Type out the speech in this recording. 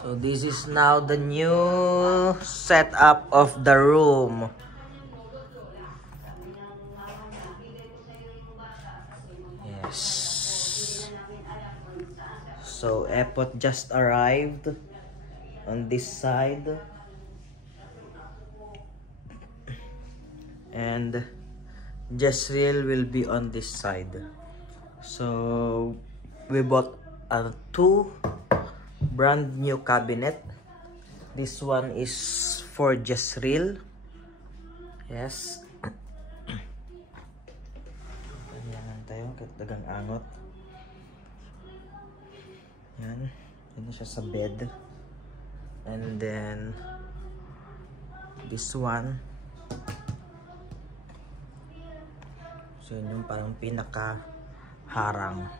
So this is now the new setup of the room. Yes. So Epot just arrived on this side. And Jezreel will be on this side. So we bought two brand new cabinet. This one is for Jezreel. Yes. Ganyan tayo, dagang angot. Yan. Yan na siya sa bed. And then this one. So yun yung parang pinaka harang.